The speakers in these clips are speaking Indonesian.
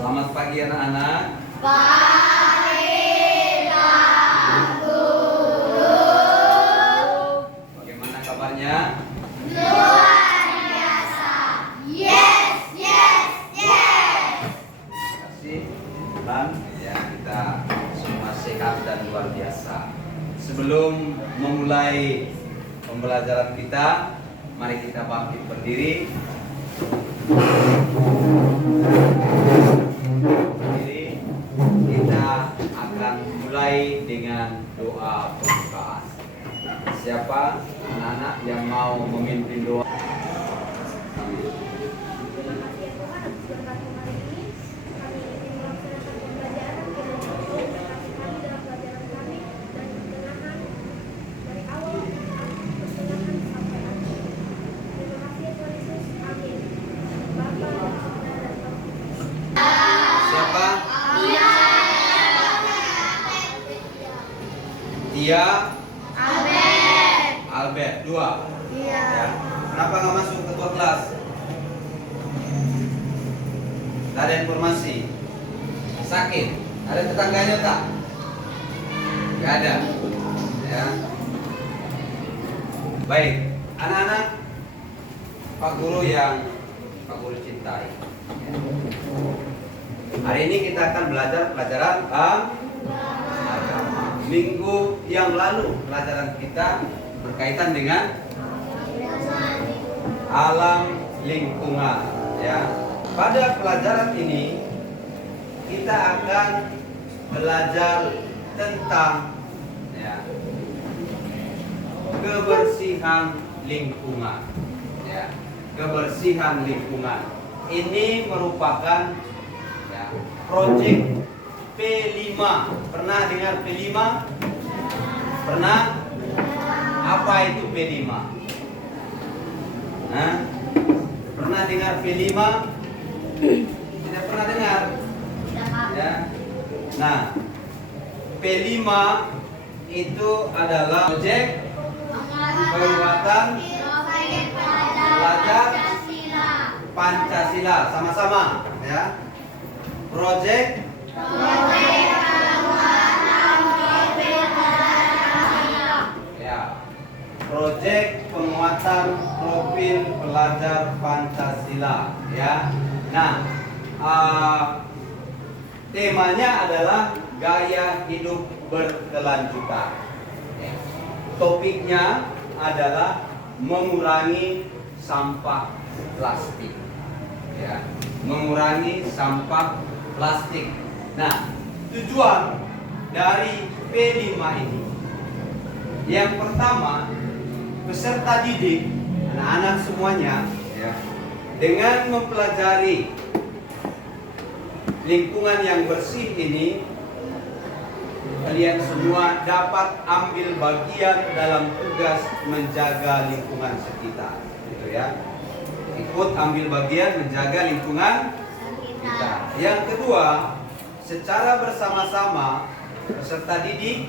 Selamat pagi anak-anak. Pagi Pak Guru. Bagaimana kabarnya? Luar biasa. Yes, yes, yes. Terima kasih. Dan ya, kita semua sehat dan luar biasa. Sebelum memulai pembelajaran kita, mari kita bangkit berdiri. Kita akan mulai dengan doa pembukaan. Siapa anak-anak yang mau memimpin doa? Siapa? Tia, Albert, dua. Ya. Kenapa nggak masuk ketua kelas? Tak ada informasi. Sakit. Ada tetangganya tak? Gak ada. Ya. Baik, anak-anak, Pak Guru yang Pak Guru cintai. Ya. Hari ini kita akan belajar pelajaran agama. Minggu yang lalu pelajaran kita berkaitan dengan alam lingkungan. Ya. Pada pelajaran ini kita akan belajar tentang ya, kebersihan lingkungan. Ya. Kebersihan lingkungan. Ini merupakan ya, proyek P5. Pernah dengar P5? Pernah? Apa itu P5? Nah, pernah dengar P5? Tidak pernah dengar? Ya. Nah, P5 itu adalah proyek penguatan pelajar Pancasila. Sama-sama, ya. Proyek proyek penguatan profil pelajar Pancasila, ya. Nah, temanya adalah gaya hidup berkelanjutan. Ya. Topiknya adalah mengurangi sampah plastik. Ya, mengurangi sampah plastik. Nah, tujuan dari P5 ini, yang pertama, peserta didik, anak-anak semuanya, ya, dengan mempelajari lingkungan yang bersih ini, kalian semua dapat ambil bagian dalam tugas menjaga lingkungan sekitar, gitu ya. Ikut ambil bagian menjaga lingkungan kita. Yang kedua, secara bersama-sama peserta didik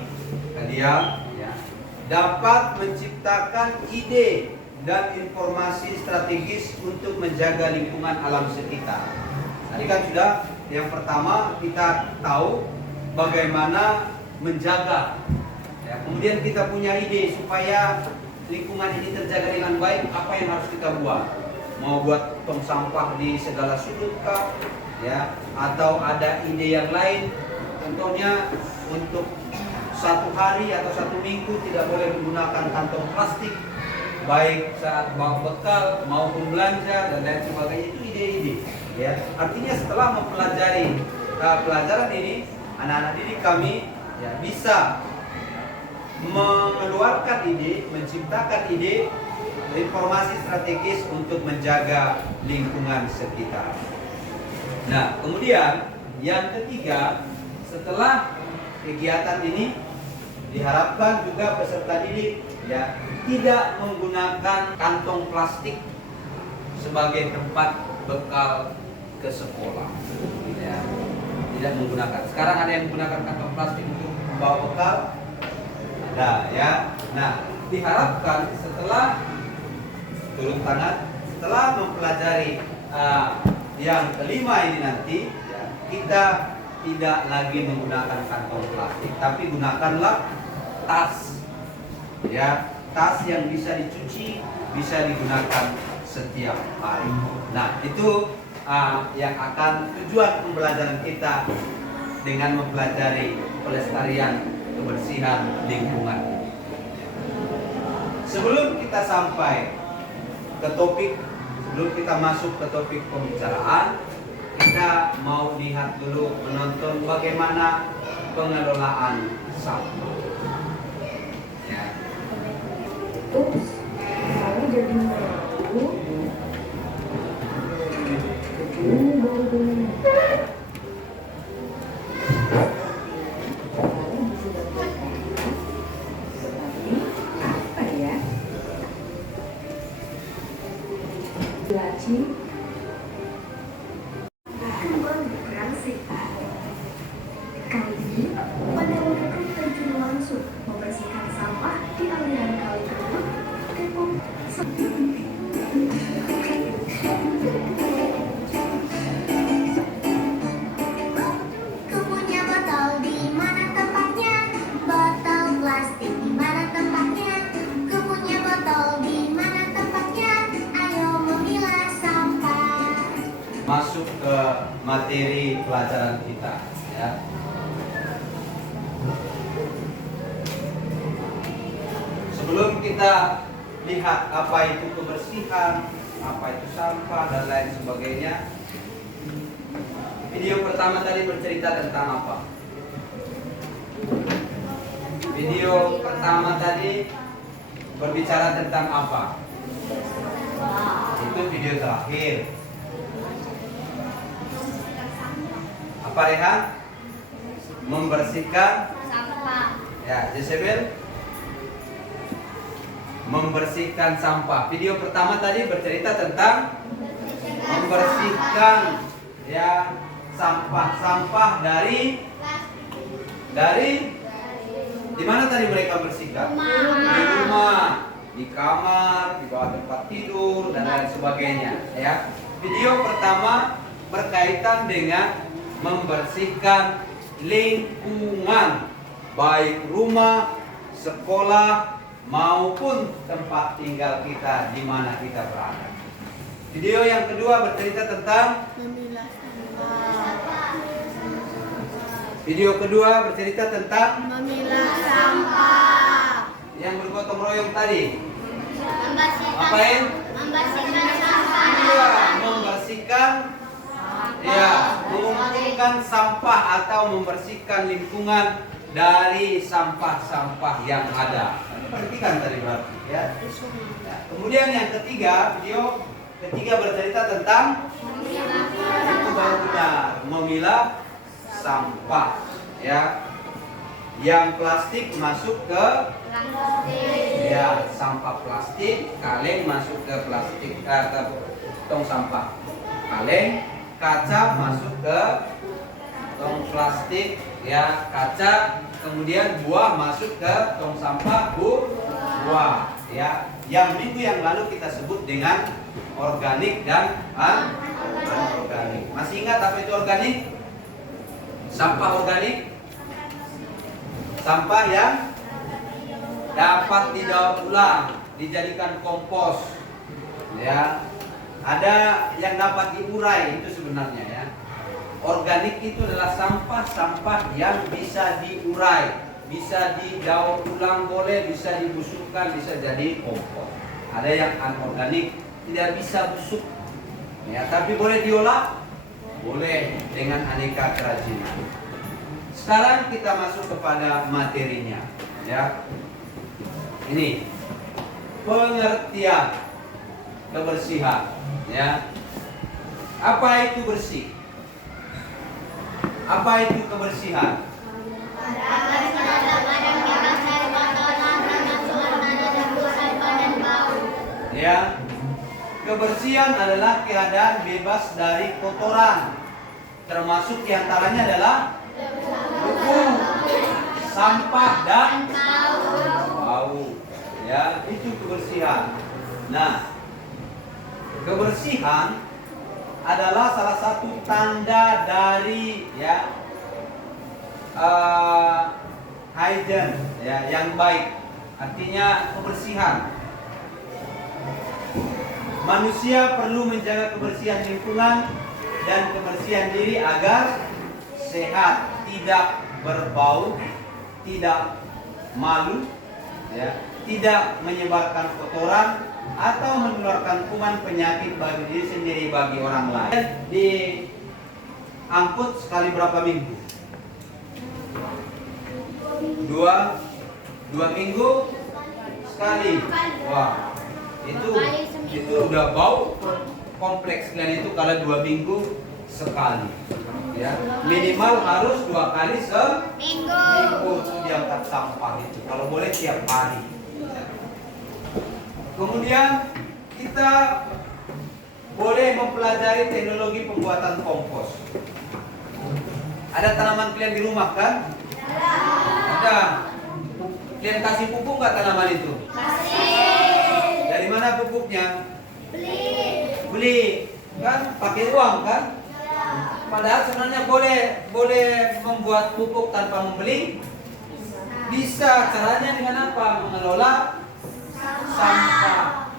kalian ya, dapat menciptakan ide dan informasi strategis untuk menjaga lingkungan alam sekitar. Tadi kan sudah yang pertama kita tahu bagaimana menjaga. Ya, kemudian kita punya ide supaya lingkungan ini terjaga dengan baik, apa yang harus kita buat? Mau buat tong sampah di segala sudut kah? Ya, atau ada ide yang lain? Contohnya untuk satu hari atau satu minggu tidak boleh menggunakan kantong plastik, baik saat bawa bekal maupun belanja dan lain sebagainya. Itu ide-ide. Ya, artinya setelah mempelajari pelajaran ini, anak-anak didik kami ya, bisa mengeluarkan ide, menciptakan ide, informasi strategis untuk menjaga lingkungan sekitar. Nah, kemudian yang ketiga, setelah kegiatan ini diharapkan juga peserta didik ya tidak menggunakan kantong plastik sebagai tempat bekal ke sekolah. Ya, tidak menggunakan. Sekarang ada yang menggunakan kantong plastik untuk bawa bekal. Ada ya. Nah, diharapkan setelah turun tangan, setelah mempelajari yang kelima ini nanti ya, kita tidak lagi menggunakan kantong plastik, tapi gunakanlah tas. Ya, tas yang bisa dicuci, bisa digunakan setiap hari. Nah, itu yang akan tujuan pembelajaran kita dengan mempelajari pelestarian kebersihan lingkungan. Sebelum kita sampai ke topik, sebelum kita masuk ke topik pembicaraan, kita mau lihat dulu, menonton bagaimana pengelolaan sampah. Ya. Ups, saya jadi malu. Ini baru dengan apa ya? Laci. Kembali berangsek. Kali ini, pada mereka terjun langsung membersihkan sampah di aliran kali Keruk, Depok. Punya botol di mana tempatnya? Botol plastik di mana tempatnya? Punya botol di mana tempatnya? Ayo memilah sampah. Masuk ke materi pelajaran kita, ya. Sebelum kita lihat apa itu kebersihan, apa itu sampah dan lain sebagainya, video pertama tadi bercerita tentang apa? Video pertama tadi berbicara tentang apa? Itu video terakhir. Apa Rehan? Membersihkan Sampah. ya, Jezebel membersihkan sampah. Video pertama tadi bercerita tentang membersihkan ya sampah dari di mana tadi mereka bersihkan? Di rumah, di kamar, di bawah tempat tidur dan lain sebagainya, ya. Video pertama berkaitan dengan membersihkan lingkungan, baik rumah, sekolah maupun tempat tinggal kita di mana kita berada. Video yang kedua bercerita tentang Memilah sampah. video kedua bercerita tentang Memilah sampah. yang bergotong royong tadi. Membersihkan. Apain? Membersihkan sampah. Iya, membersihkan mengumpulkan sampah atau membersihkan lingkungan dari sampah-sampah yang ada. Perhatikan tadi berarti, ya. Nah, kemudian yang ketiga, video ketiga bercerita tentang itu baru benar, memilah sampah, ya. Yang plastik masuk ke ya sampah plastik, kaleng masuk ke plastik ke tong sampah kaleng, kaca masuk ke tong plastik ya kaca, kemudian buah masuk ke tong sampah buah ya, yang minggu yang lalu kita sebut dengan organik dan anorganik. Masih ingat apa itu organik? Sampah organik, sampah yang dapat didaur ulang, dijadikan kompos ya. Ada yang dapat diurai, itu sebenarnya ya. Organik itu adalah sampah-sampah yang bisa diurai, bisa didaur ulang, boleh bisa dibusukkan, bisa jadi kompos. Ada yang anorganik, tidak bisa busuk ya, tapi boleh diolah, boleh dengan aneka kerajinan. Sekarang kita masuk kepada materinya ya. Ini pengertian kebersihan ya. Apa itu bersih? Apa itu kebersihan? Ya, kebersihan adalah keadaan bebas dari kotoran, termasuk diantaranya adalah debu, sampah dan bau. Ya, itu kebersihan. Nah, kebersihan adalah salah satu tanda dari ya hygiene ya yang baik, artinya kebersihan. Manusia perlu menjaga kebersihan lingkungan dan kebersihan diri agar sehat, tidak berbau, tidak malu, ya, tidak menyebarkan kotoran atau menularkan kuman penyakit bagi diri sendiri bagi orang lain. Diangkut sekali berapa minggu? Dua minggu sekali. Wah, itu udah bau kompleks kalian itu kalau 2 minggu sekali. Ya, minimal harus 2 kali seminggu diangkat sampah itu. Kalau boleh tiap hari. Kemudian kita boleh mempelajari teknologi pembuatan kompos. Ada tanaman kalian di rumah kan? Ada. Kalian kasih pupuk nggak tanaman itu? Kasih. Dari mana pupuknya? Beli. Kan? Pakai uang kan? Padahal sebenarnya boleh membuat pupuk tanpa membeli. Bisa. Caranya dengan apa? Mengelola sampah.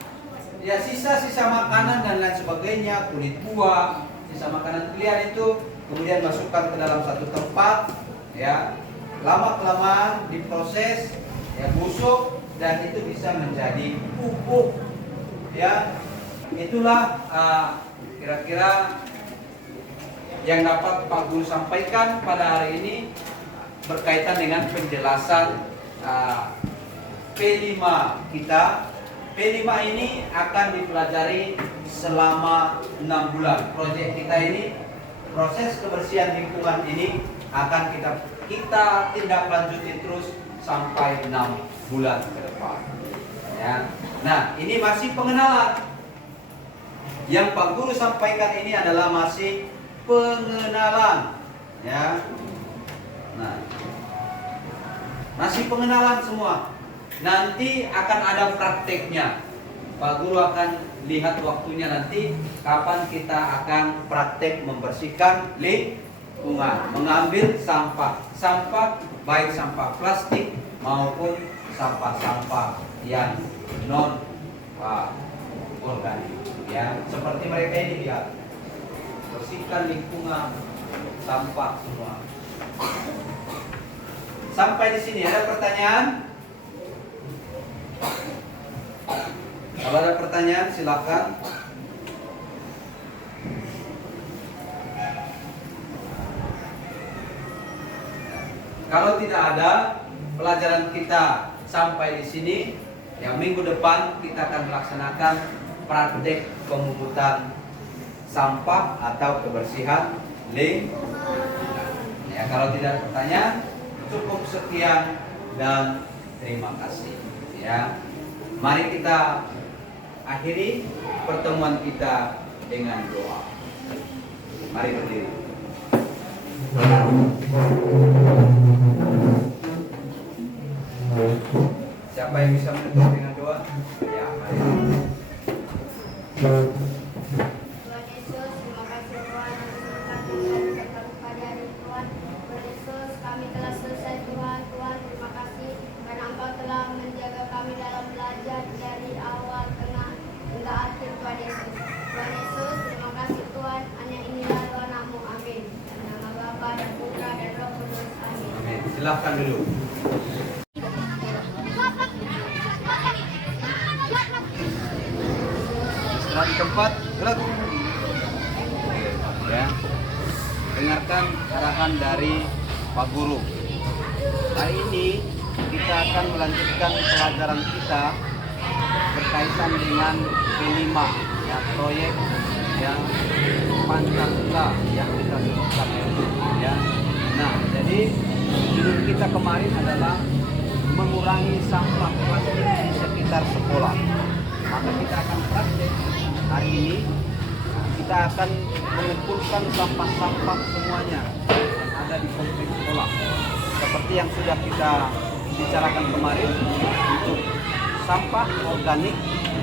Ya, sisa-sisa makanan dan lain sebagainya, kulit buah, sisa makanan kalian itu kemudian masukkan ke dalam satu tempat, ya. Lama-kelamaan diproses, ya, busuk dan itu bisa menjadi pupuk. Ya. Itulah kira-kira yang dapat Pak Guru sampaikan pada hari ini berkaitan dengan penjelasan P5 kita. P5 ini akan dipelajari selama 6 bulan. Proyek kita ini, proses kebersihan lingkungan ini akan kita tindak lanjuti terus sampai 6 bulan ke depan. Ya. Nah, ini masih pengenalan. Yang Pak Guru sampaikan ini adalah masih pengenalan. Ya. Nah, masih pengenalan semua. Nanti akan ada prakteknya. Pak Guru akan lihat waktunya nanti kapan kita akan praktek membersihkan lingkungan, mengambil sampah baik sampah plastik maupun sampah-sampah yang non organik. Ya, seperti mereka ini lihat, bersihkan lingkungan, sampah semua. Sampai di sini ada pertanyaan? Kalau ada pertanyaan silakan. Kalau tidak ada, pelajaran kita sampai di sini. Yang minggu depan kita akan melaksanakan praktek pemungutan sampah atau kebersihan lingkungan. Ya, kalau tidak ada pertanyaan, cukup sekian dan terima kasih. Ya, mari kita akhiri pertemuan kita dengan doa. Mari berdiri. Siapa yang bisa menutup dengan doa? Ya, mari. Tuhan Yesus, terima kasih Tuhan atas berkat pada hari Tuhan. Tuhan Yesus, kami telah selesai Tuhan. Tuhan, terima kasih karena Engkau telah menjaga kami dalam belajar dari awal, tengah, hingga akhir Tuhan Yesus. Tuhan Yesus, terima kasih Tuhan. Hanya inilah doa Namu, amin. Dalam nama Bapa dan Putra dan Roh Kudus, amin. Amin. Silahkan dulu. Setelah di tempat, gerak. Ya. Dengarkan arahan dari Pak Guru. Hari ini kita akan melanjutkan pelajaran kita berkaitan dengan P5, ya, proyek yang Pancasila yang kita sebutkan. Ya. Nah, jadi judul kita kemarin adalah mengurangi sampah plastik di sekitar sekolah. Maka kita akan praktek hari ini. Kita akan mengumpulkan sampah-sampah semuanya yang ada di kompleks sekolah. Seperti yang sudah kita bicarakan kemarin, untuk sampah organik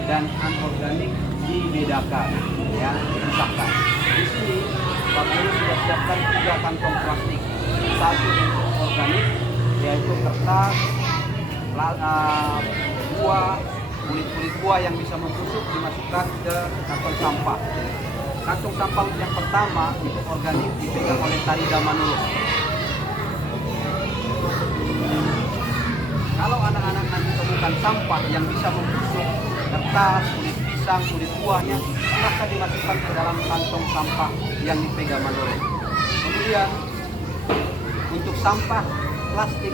dan anorganik dibedakan, ya, dipisahkan. satu untuk organik, yaitu kertas, buah, kulit-kulit buah yang bisa membusuk dimasukkan ke kantong sampah. Kantong sampah yang pertama itu organik dipegang oleh Tarida Manurung. Kalau anak-anak nanti temukan sampah yang bisa membusuk, kertas, kulit pisang, kulit buahnya, maka dimasukkan ke dalam kantong sampah yang dipegang Manurung. Kemudian untuk sampah plastik,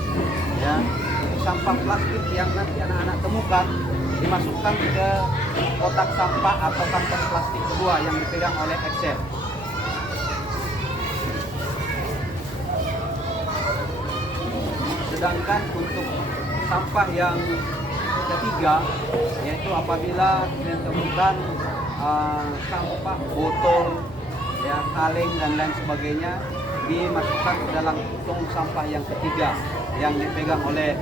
ya, untuk sampah plastik yang nanti anak-anak temukan dimasukkan ke kotak sampah atau kantong plastik kedua yang dipegang oleh Excel. Sedangkan untuk sampah yang ketiga, yaitu apabila kalian temukan sampah botol, ya, kaleng dan lain sebagainya, dimasukkan ke dalam tong sampah yang ketiga yang dipegang oleh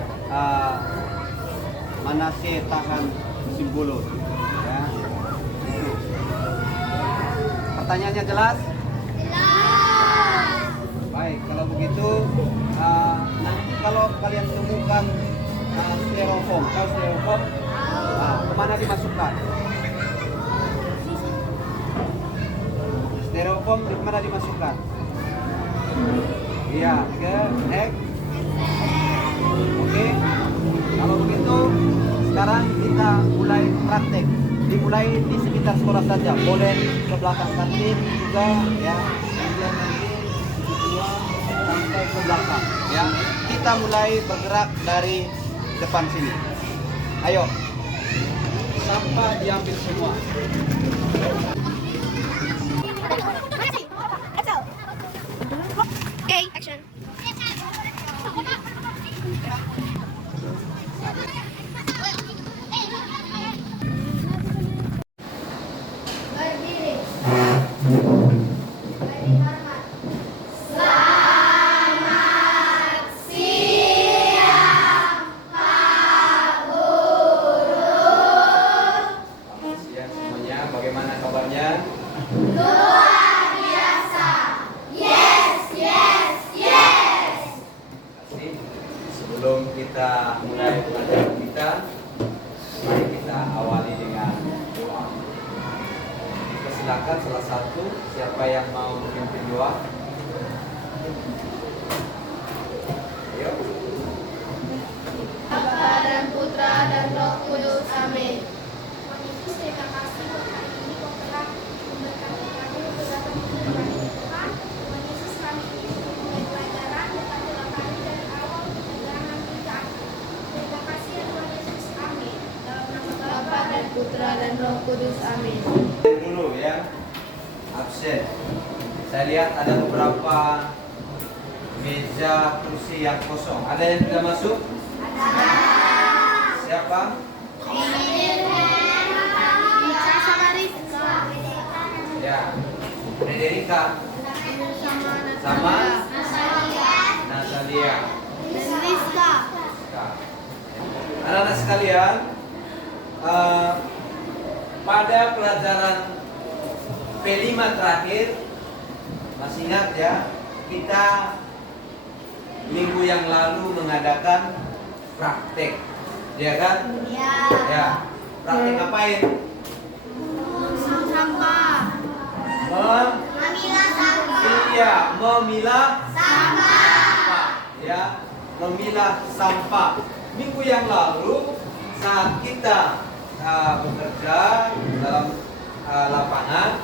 Manase Tahan Simbolon. Ya, itu. Pertanyaannya jelas? Jelas. Baik, kalau begitu nanti kalau kalian temukan styrofoam, tahu styrofoam? Kemana dimasukkan? Styrofoam di mana dimasukkan? Iya, ke X. Oke. Kalau begitu, sekarang kita mulai praktek. Dimulai di sekitar sekolah saja. Boleh ke belakang kantin juga, ya. Kemudian nanti kedua sampai ke belakang, ya. Kita mulai bergerak dari depan sini. Ayo. Sampah diambil semua. Okay, action. Berdiri. Beri hormat. Selamat siang, Pak Guru. Selamat siang semuanya. Bagaimana kabarnya? Luar biasa. Yes, yes, yes. Terima kasih. Sebelum kita mulai pelajaran kita, mari kita awali dengan doa. Silakan salah satu siapa yang mau memimpin doa. Ayo. Bapa dan Putra dan Roh Kudus. Amin. Tuhan Yesus, terima kasih buat hari ini Kau telah memberkati kami untuk datang menghadap Tuhan. Tuhan Yesus, kami ingin memulai pelajaran dan adalah kami dari awal perjalanan kita. Terima kasih ya Tuhan Yesus. Amin. Dalam nama Bapa dan Putra dan Roh Kudus. Amin. Dulu ya. Absen. Saya lihat ada beberapa meja kursi yang kosong. Ada yang tidak masuk? Ada. Siapa? Ya. Frederika. Sama Natalia. Anak-anak sekalian, pada pelajaran P5 terakhir, masih ingat ya, kita minggu yang lalu mengadakan praktek, ya kan? Ya. Ya, praktek ngapain? Sampah. Memilah sampah. Iya, memilah Sampah. ya, memilah sampah. Minggu yang lalu saat kita bekerja dalam lapangan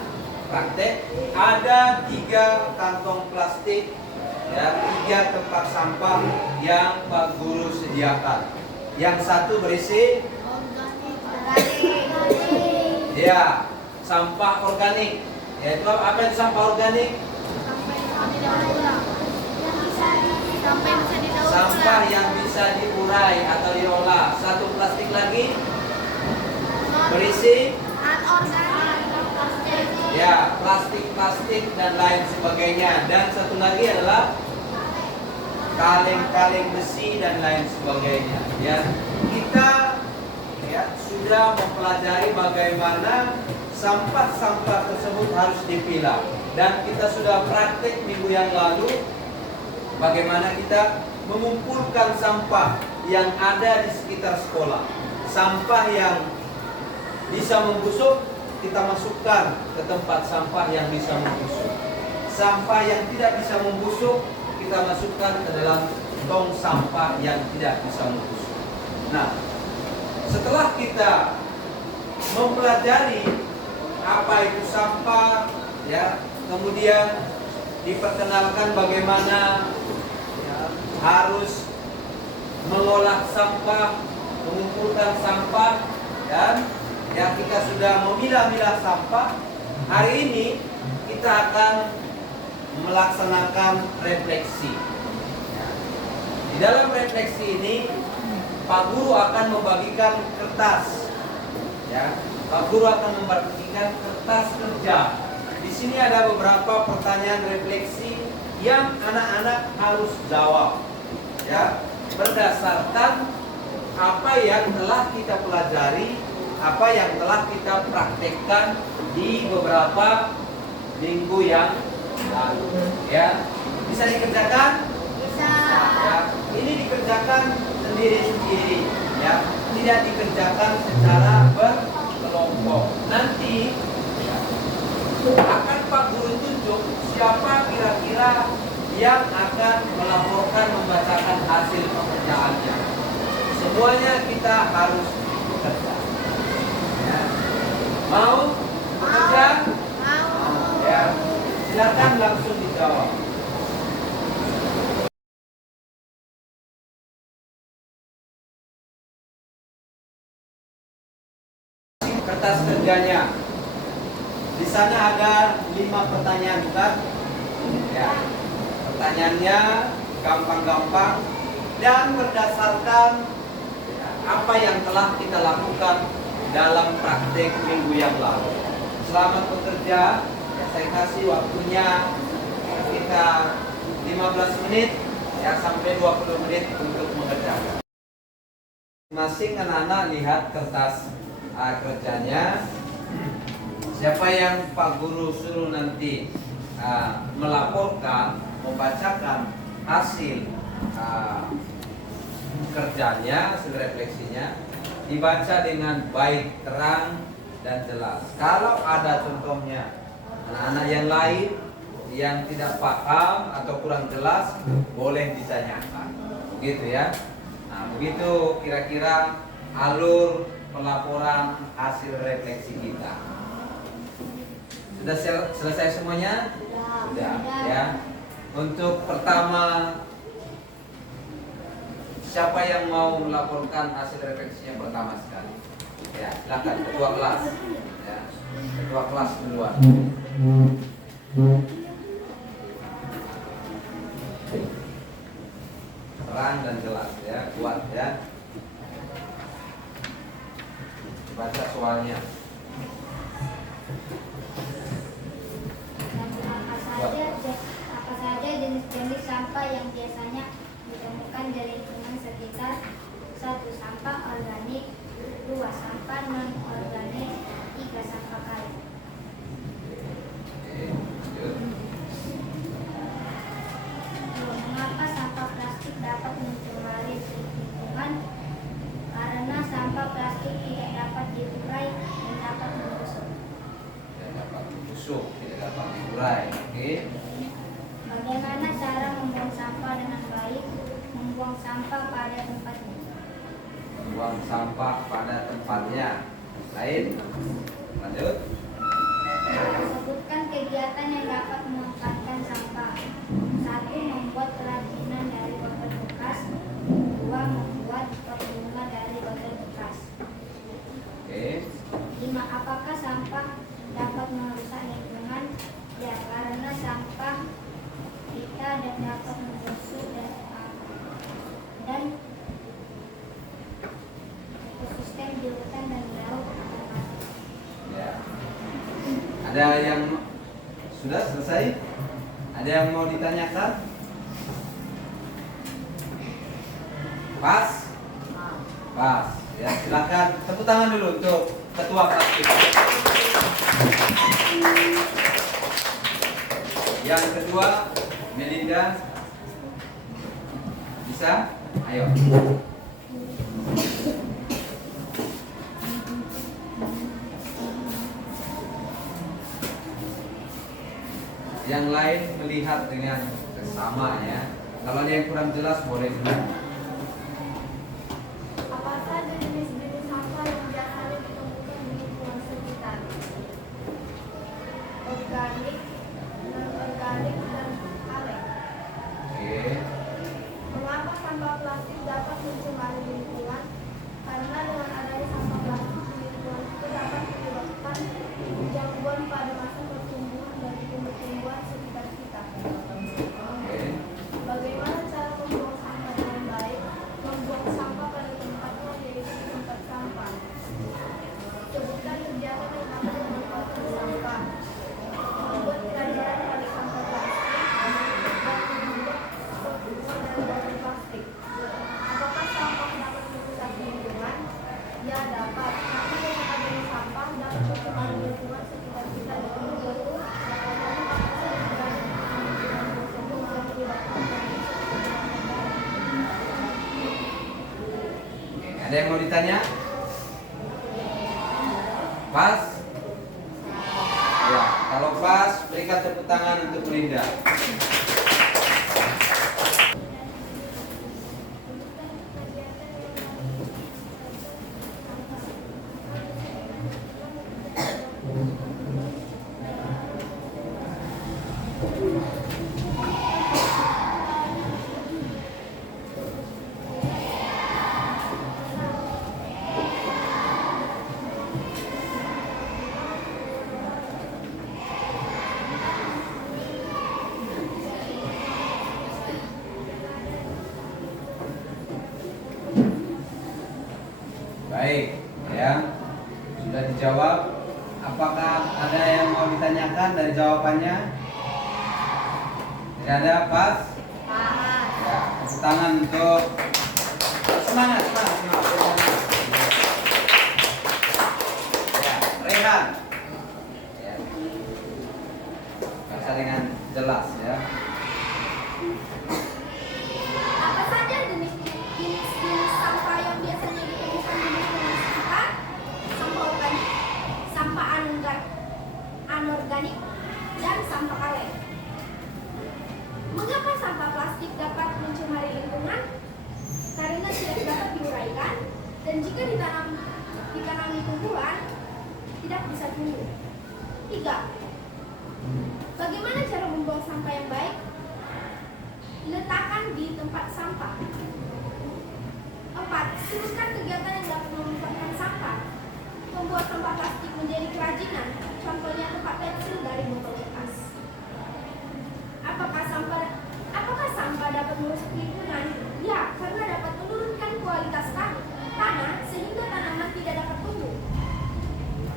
praktek, ada 3 kantong plastik, ya, 3 tempat sampah yang Pak Guru sediakan. Yang satu berisi ya sampah organik. Yaitu apa itu sampah organik? Sampah yang bisa diurai atau diolah. Satu plastik lagi berisi ya plastik dan lain sebagainya. Dan satu lagi adalah kaleng-kaleng besi dan lain sebagainya. Ya, kita ya sudah mempelajari bagaimana sampah-sampah tersebut harus dipilah, dan kita sudah praktek minggu yang lalu bagaimana kita mengumpulkan sampah yang ada di sekitar sekolah. Sampah yang bisa membusuk, kita masukkan ke tempat sampah yang bisa membusuk. Sampah yang tidak bisa membusuk, kita masukkan ke dalam tong sampah yang tidak bisa membusuk. Nah, setelah kita mempelajari apa itu sampah, ya, kemudian diperkenalkan bagaimana ya, harus mengolah sampah, mengumpulkan sampah, dan ya kita sudah memilah-milah sampah. Hari ini kita akan melaksanakan refleksi. Ya. Di dalam refleksi ini, Pak Guru akan membagikan kertas. Ya, Pak Guru akan membagikan kertas kerja. Di sini ada beberapa pertanyaan refleksi yang anak-anak harus jawab. Ya, berdasarkan apa yang telah kita pelajari, apa yang telah kita praktekkan di beberapa minggu yang lalu. Ya, bisa dikerjakan? Bisa. Ya, ini dikerjakan sendiri-sendiri, ya, tidak dikerjakan secara berkelompok. Nanti ya, akan Pak Guru tunjuk siapa kira-kira yang akan melaporkan, membacakan hasil pekerjaannya. Semuanya kita harus bekerja. Ya. Mau bekerja? Mau. Ya. Silakan langsung dijawab. Kertas kerjanya. Di sana ada 5 pertanyaan, bukan? Ya. Pertanyaannya gampang-gampang dan berdasarkan apa yang telah kita lakukan dalam praktek minggu yang lalu. Selamat bekerja. Ya, saya kasih waktunya kita 15 menit ya sampai 20 menit untuk mengerjakan. Masing anak-anak lihat kertas kerjanya. Siapa yang Pak Guru suruh nanti melaporkan, membacakan hasil kerjanya, hasil refleksinya, dibaca dengan baik, terang, dan jelas. Kalau ada contohnya anak-anak yang lain yang tidak paham atau kurang jelas, boleh ditanyakan. Begitu ya. Nah, begitu kira-kira alur pelaporan hasil refleksi kita. Sudah selesai semuanya? Sudah ya. Untuk pertama, siapa yang mau melaporkan hasil refleksinya pertama sekali? Ya, silakan ketua kelas. Ya, ketua kelas duluan. Terang dan jelas ya, kuat ya. Baca soalnya. Apa saja jenis-jenis sampah yang biasanya ditemukan dari lingkungan sekitar? 1. Sampah organik. 2. Sampah non-organik. 3. Sampah kayu. Oke, lanjut. 2. Mengapa sampah plastik dapat mencemari lingkungan? Karena sampah plastik tidak dapat diurai dan dapat membusuk. Tidak dapat busuk, tidak dapat diurai. Oke. Bagaimana cara membuang sampah dengan baik? Membuang sampah pada tempatnya. Buang sampah pada tempatnya. Lain. Lanjut. Sebutkan kegiatan yang dapat memanfaatkan sampah. 1. Membuat kerajinan dari botol bekas. 2. Membuat pot bunga dari botol bekas. Oke. 5. Apakah sampah dapat merusak lingkungan? Ya, karena sampah kita dapat membusuk dan ekosistem di hutan dan di laut akan mati. Ya. Ada yang sudah selesai? Ada yang mau ditanyakan? Pas? Pas. Ya, silakan tepuk tangan dulu untuk ketua kelas kita. Yang kedua, Melinda. Bisa? Ayo. Yang lain melihat dengan seksama ya. Kalau ada yang kurang jelas boleh dulu. Apa saja jenis-jenis sampah yang biasanya ditemukan di lingkungan sekitar? Organik, non-organik, dan kaleng. Oke. Mengapa sampah plastik dapat mencemari lingkungan? Karena dengan adanya sampah plastik di lingkungan itu dapat menyebabkan gangguan pada masa pertumbuhan dari tumbuh-tumbuhan sekitar kita. Oke. Bagaimana cara membuang sampah dengan baik? Membuang sampah pada tempatnya, yaitu di tempat sampah. Sebutkan kegiatan yang dapat memanfaatkan sampah. Membuat pelajaran pada sampah plastik dan membuat dari botol plastik. Apakah sampah dapat merusak lingkungan? Ya dapat. Tapi dengan adanya sampah dapat mencemari lingkungan sekitar kita dengan membentuk Ada yang mau ditanya? Pas? Ya, kalau pas berikan tepuk tangan untuk Linda. Baik, ya. Sudah dijawab. Apakah ada yang mau ditanyakan dari jawabannya? Tidak ada, pas? Ya, tepuk tangan untuk semangat. Ya, Rehan. Ya. Baca dengan jelas ya. Apa saja jenis sampah yang biasanya ditemukan di lingkungan sekitar? Sampah organik, sampah anorganik, dan sampah kaleng. Mengapa sampah plastik dapat mencemari lingkungan? Karena tidak dapat diuraikan dan jika ditanami tumbuhan tidak bisa tumbuh. 3. Bagaimana cara membuang sampah yang baik? Letakkan di tempat sampah. 4. Sebutkan kegiatan yang dapat memanfaatkan sampah. Membuat sampah plastik menjadi kerajinan, contohnya tempat pensil dari botol bekas. Apakah sampah dapat merusak lingkungan? Ya, karena dapat menurunkan kualitas tanah sehingga tanaman tidak dapat tumbuh.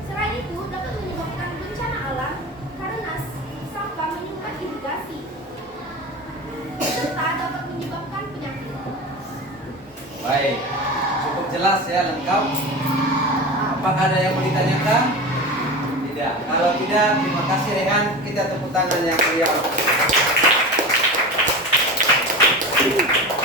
Selain itu, dapat menyebabkan bencana alam karena sampah menyumbat irigasi. Serta dapat menyebabkan penyakit. Baik, cukup jelas ya, lengkap. Apakah ada yang mau ditanyakan? Tidak. Kalau tidak, terima kasih Rehan. Kita tepuk tangan yang meriah.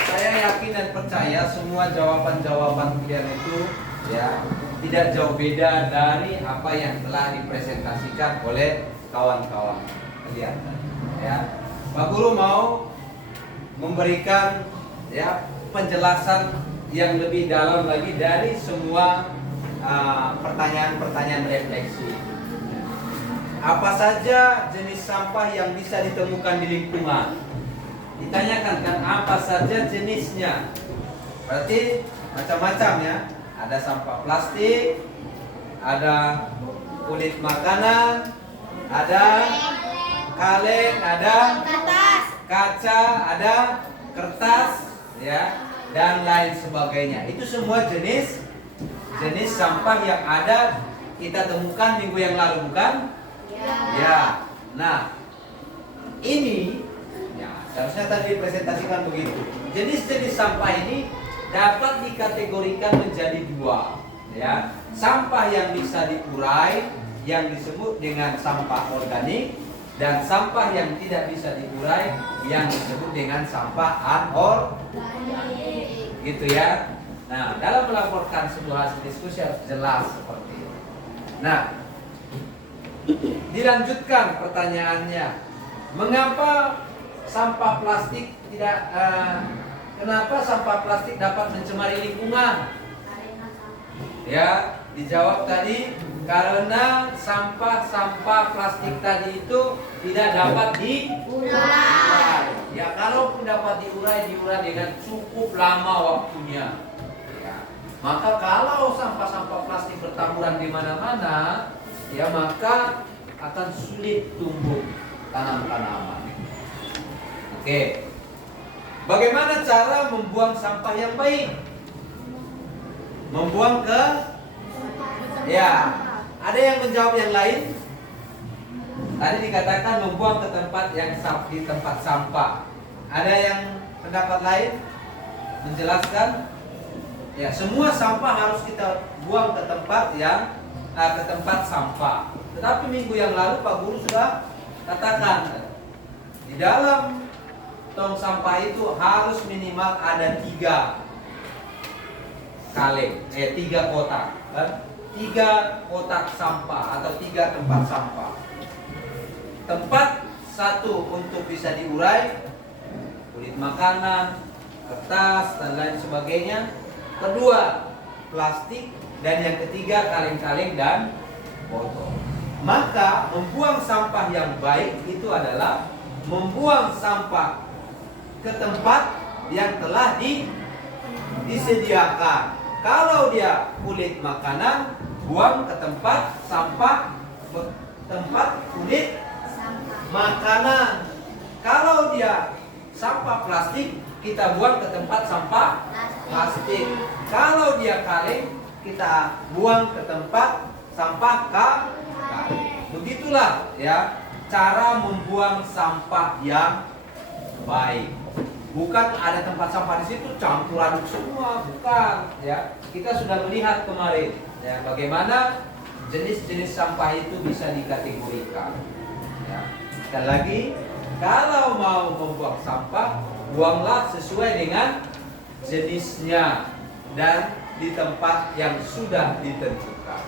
Saya yakin dan percaya semua jawaban-jawaban kalian itu ya tidak jauh beda dari apa yang telah dipresentasikan oleh kawan-kawan kalian. Ya, Pak Guru mau memberikan ya penjelasan yang lebih dalam lagi dari semua pertanyaan-pertanyaan refleksi. Apa saja jenis sampah yang bisa ditemukan di lingkungan? Ditanyakan kan apa saja jenisnya. Berarti macam-macam ya. Ada sampah plastik, ada kulit makanan, ada kaleng, ada kaca, ada kertas ya, dan lain sebagainya. Itu semua jenis sampah yang ada kita temukan minggu yang lalu, bukan? Ya. Nah, ini ya, seharusnya tadi dipresentasikan begitu. Jenis-jenis sampah ini dapat dikategorikan menjadi dua, ya. Sampah yang bisa diurai yang disebut dengan sampah organik dan sampah yang tidak bisa diurai yang disebut dengan sampah anorganik. Gitu ya. Nah, dalam melaporkan sebuah hasil diskusi harus jelas seperti itu. Nah, dilanjutkan pertanyaannya, mengapa sampah plastik kenapa sampah plastik dapat mencemari lingkungan? Ya, dijawab tadi karena sampah plastik tadi itu tidak dapat diurai. Ya, kalaupun dapat diurai dengan cukup lama waktunya. Ya. Maka kalau sampah-sampah plastik bertaburan di mana-mana, ya maka akan sulit tumbuh tanam-tanaman. Oke. Bagaimana cara membuang sampah yang baik? Membuang ke ya, ada yang menjawab yang lain. Tadi dikatakan membuang ke tempat yang di tempat sampah. Ada yang pendapat lain menjelaskan? Ya, semua sampah harus kita buang ke tempat ke tempat sampah. Tetapi minggu yang lalu Pak Guru sudah katakan di dalam tong sampah itu harus minimal ada 3 kaleng, 3 kotak, kan? 3 kotak sampah atau 3 tempat sampah. Tempat satu untuk bisa diurai, kulit makanan, kertas dan lain sebagainya. Kedua, plastik, dan yang ketiga kaleng-kaleng dan botol. Maka membuang sampah yang baik itu adalah membuang sampah ke tempat yang telah disediakan. Kalau dia kulit makanan, buang ke tempat sampah tempat kulit makanan. Kalau dia sampah plastik, kita buang ke tempat sampah plastik. Kalau dia kaleng, kita buang ke tempat sampah kaleng. Begitulah ya cara membuang sampah yang baik. Bukan ada tempat sampah di situ campur aduk semua, bukan ya. Kita sudah melihat kemarin ya bagaimana jenis-jenis sampah itu bisa dikategorikan. Ya. Sekali lagi, kalau mau membuang sampah, buanglah sesuai dengan jenisnya dan di tempat yang sudah ditentukan.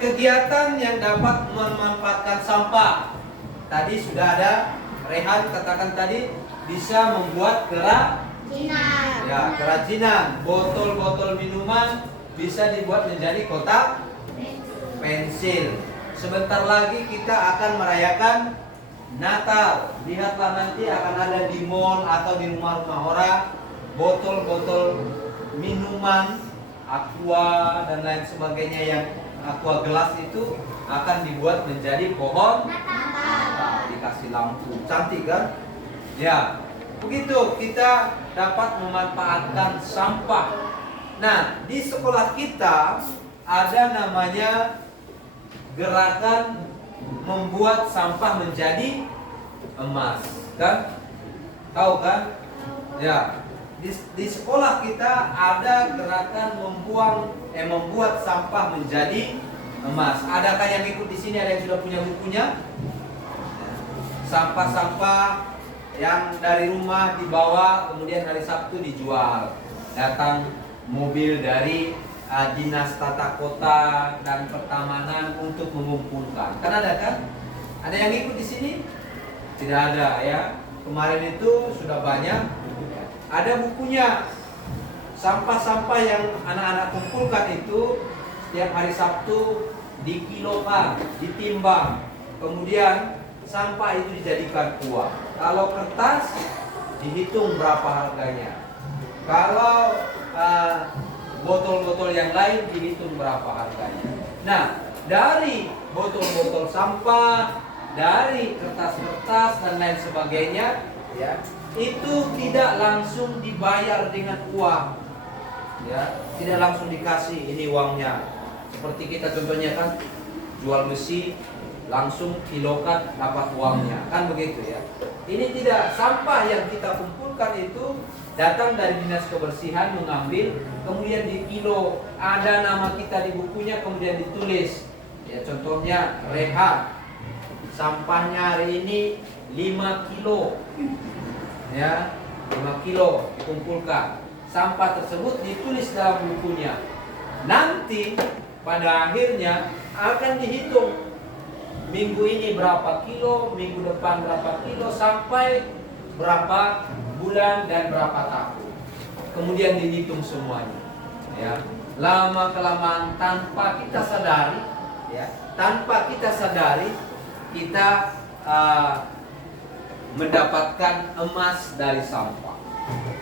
Kegiatan yang dapat memanfaatkan sampah. Tadi sudah ada Rehan katakan tadi bisa membuat kerajinan. Ya, kerajinan. Botol-botol minuman bisa dibuat menjadi kotak pensil. Sebentar lagi kita akan merayakan Natal. Lihatlah nanti akan ada di mall atau di rumah-rumah orang botol-botol minuman aqua dan lain sebagainya yang aqua gelas itu akan dibuat menjadi pohon Natal, dikasih lampu cantik kan? Ya, begitu kita dapat memanfaatkan sampah. Nah, di sekolah kita ada namanya gerakan membuat sampah menjadi emas, kan? Tahu kan? Ya, di sekolah kita ada gerakan membuat sampah menjadi emas. Adakah yang ikut di sini? Ada yang sudah punya bukunya? Sampah-sampah yang dari rumah dibawa, kemudian hari Sabtu dijual. Datang mobil dari Dinas Tata Kota dan Pertamanan untuk mengumpulkan. Kan ada kan? Ada yang ikut di sini? Tidak ada ya. Kemarin itu sudah banyak. Ada bukunya. Sampah-sampah yang anak-anak kumpulkan itu setiap hari Sabtu dikilokan, ditimbang. Kemudian sampah itu dijadikan uang. Kalau kertas dihitung berapa harganya. Kalau botol-botol yang lain dihitung berapa harganya. Nah, dari botol-botol sampah, dari kertas-kertas dan lain sebagainya, ya, itu tidak langsung dibayar dengan uang, ya, tidak langsung dikasih ini uangnya. Seperti kita contohnya kan jual besi, langsung kilokan dapat uangnya, kan begitu ya. Ini tidak, sampah yang kita kumpulkan itu datang dari Dinas Kebersihan mengambil, kemudian di kilo, ada nama kita di bukunya, kemudian ditulis Ya, contohnya Rehan, sampahnya hari ini 5 kilo. Ya, 5 kilo dikumpulkan. Sampah tersebut ditulis dalam bukunya. Nanti pada akhirnya akan dihitung minggu ini berapa kilo, minggu depan berapa kilo, sampai berapa bulan dan berapa tahun. Kemudian dihitung semuanya. Ya, lama kelamaan tanpa kita sadari, ya, tanpa kita sadari kita mendapatkan emas dari sampah.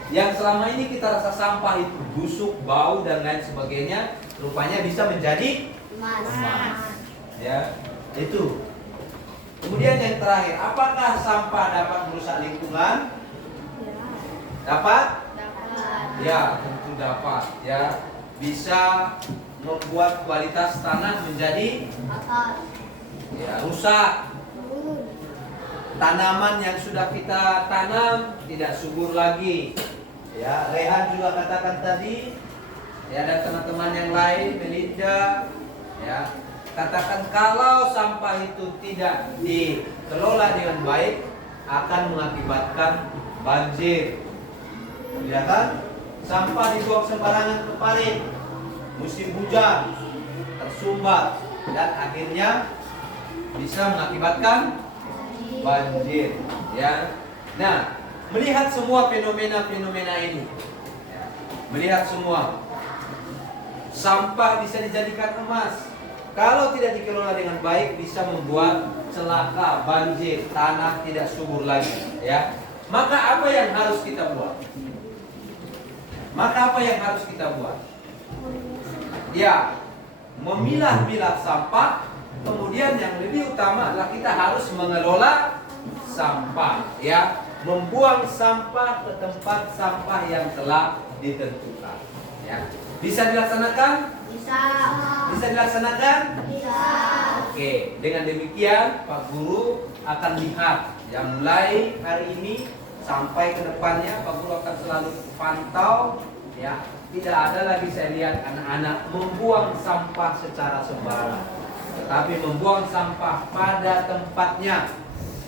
Yang selama ini kita rasa sampah itu busuk, bau dan lain sebagainya, rupanya bisa menjadi emas. Ya, itu. Kemudian yang terakhir, apakah sampah dapat merusak lingkungan? Dapat? Ya, tentu dapat. Ya, bisa membuat kualitas tanah menjadi rusak. Tanaman yang sudah kita tanam tidak subur lagi. Ya, Rehan juga katakan tadi. Ya, ada teman-teman yang lain, Melinda. Ya, katakan kalau sampah itu tidak dikelola dengan baik akan mengakibatkan banjir. Ya kan? Sampah dibuang sembarangan ke parit. Musim hujan tersumbat dan akhirnya bisa mengakibatkan banjir. Ya. Nah, melihat semua fenomena-fenomena ini, ya, melihat semua sampah bisa dijadikan emas. Kalau tidak dikelola dengan baik bisa membuat celaka, banjir, tanah tidak subur lagi. Ya, maka apa yang harus kita buat? Maka apa yang harus kita buat? Ya, memilah-milah sampah. Kemudian yang lebih utama adalah kita harus mengelola sampah, ya, membuang sampah ke tempat sampah yang telah ditentukan. Ya, bisa dilaksanakan? Bisa. Bisa dilaksanakan? Bisa. Oke, dengan demikian Pak Guru akan lihat yang mulai hari ini sampai ke depannya Pak Guru akan selalu pantau, ya. Tidak ada lagi saya lihat anak-anak membuang sampah secara sembarangan, tetapi membuang sampah pada tempatnya.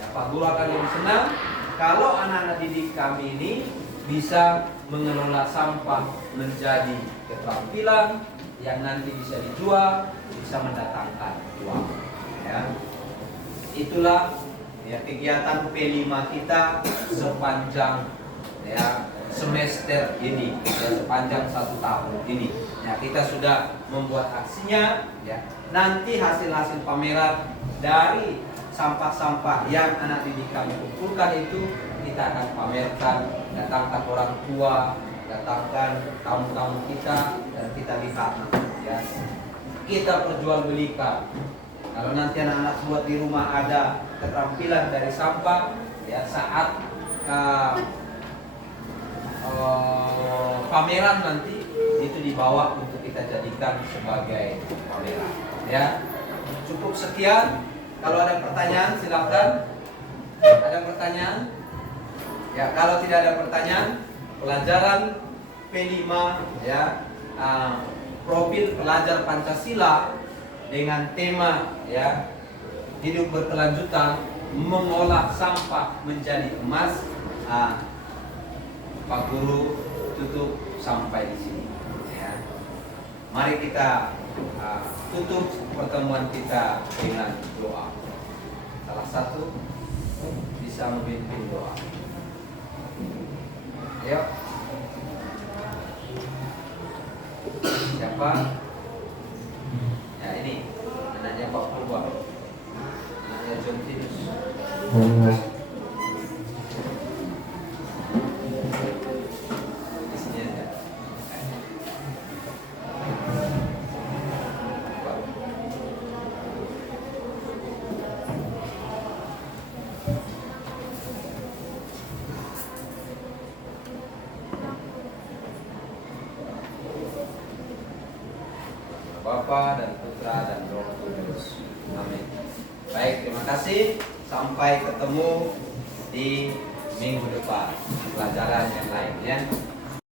Ya, Pak Guru akan lebih senang kalau anak-anak didik kami ini bisa mengelola sampah menjadi keterampilan yang nanti bisa dijual, bisa mendatangkan uang. Ya, itulah ya kegiatan P5 kita sepanjang ya semester ini, ya, sepanjang 1 tahun ini. Ya, kita sudah membuat aksinya. Ya, nanti hasil-hasil pameran dari sampah-sampah yang anak didik kami kumpulkan itu kita akan pamerkan, datangkan orang tua, datangkan tamu-tamu kita, dan kita lihat, ya, kita perjualbelikan. Kalau nanti anak-anak buat di rumah ada keterampilan dari sampah, ya, saat pameran nanti itu dibawa untuk kita jadikan sebagai pameran. Ya, cukup sekian. Kalau ada pertanyaan silakan. Ada pertanyaan? Ya, kalau tidak ada pertanyaan, pelajaran P5, ya, profil pelajar Pancasila dengan tema, ya, hidup berkelanjutan, mengolah sampah menjadi emas. Pak Guru tutup sampai di sini. Ya. Mari kita tutup pertemuan kita dengan doa. Salah satu bisa memimpin doa. Ayo. Siapa? Ya, ini anaknya Pak Purba, anaknya John Tinus. Bapa dan Putra dan Roh Kudus. Amin. Baik, terima kasih. Sampai ketemu di minggu depan pelajaran yang lain, ya.